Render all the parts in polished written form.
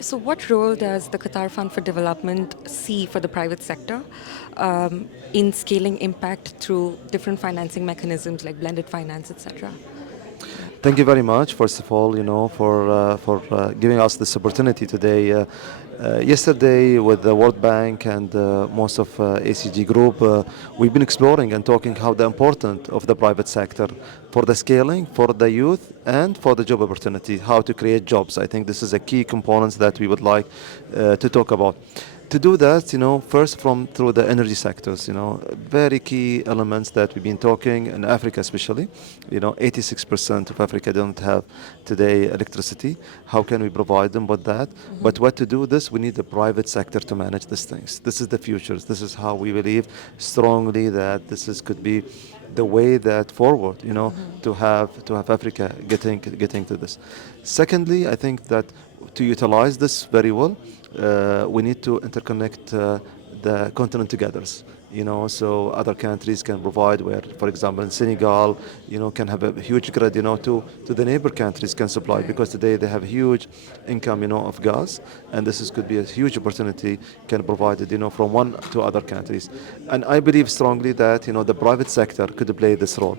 So what role does the Qatar Fund for Development see for the private sector in scaling impact through different financing mechanisms like blended finance, etc.? Thank you very much, first of all, for giving us this opportunity today. Yesterday, with the World Bank and most of ACG Group, we've been exploring and talking how the importance of the private sector for the scaling, for the youth, and for the job opportunity, how to create jobs. I think this is a key components that we would like to talk about. To do that, first from through the energy sectors, very key elements that we've been talking in Africa, especially. 86% of Africa don't have today electricity. How can we provide them with that? But what to do this? We need the private sector to manage these things. This is the future. This is how we believe strongly that could be the way that forward, to have Africa getting to this. Secondly, I think that to utilize this very well, we need to interconnect the continent together. So other countries can provide where, for example, in Senegal, can have a huge grid, to the neighbor countries can supply because today they have huge income, of gas, and could be a huge opportunity can provide it, from one to other countries. And I believe strongly that, the private sector could play this role.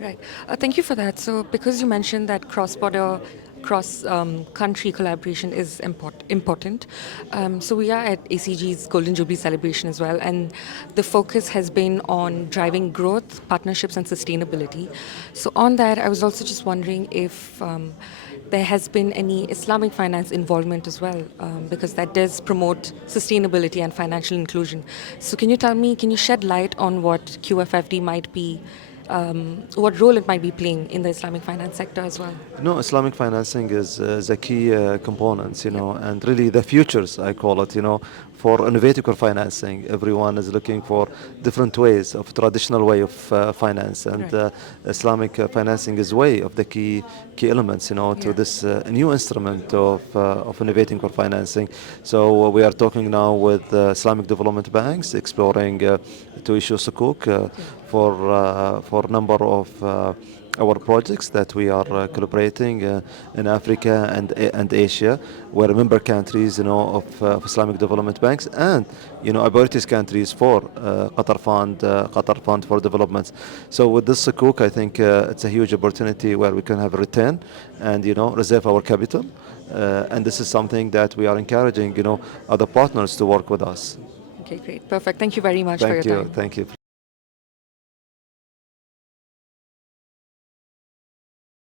Right. Thank you for that. So, because you mentioned that cross-border, cross-country collaboration is important. So we are at ACG's Golden Jubilee celebration as well, and the focus has been on driving growth, partnerships, and sustainability. So on that, I was also just wondering if there has been any Islamic finance involvement as well, because that does promote sustainability and financial inclusion. So can you shed light on what QFFD might be, what role it might be playing in the Islamic finance sector as well? No, Islamic financing is a key component, and really the futures, I call it, for innovative financing. Everyone is looking for different ways of traditional way of finance, and Right. Islamic financing is way of the key elements, to this new instrument of innovating for financing. So we are talking now with Islamic development banks, exploring to issue sukuk for number of our projects that we are collaborating in Africa and Asia, where member countries, of Islamic development banks and opportunities countries for Qatar Fund for Development. So with this sukuk, I think it's a huge opportunity where we can have a return and reserve our capital, and this is something that we are encouraging other partners to work with us. Okay, great. Perfect. Thank you very much for your Thank you, time. thank you.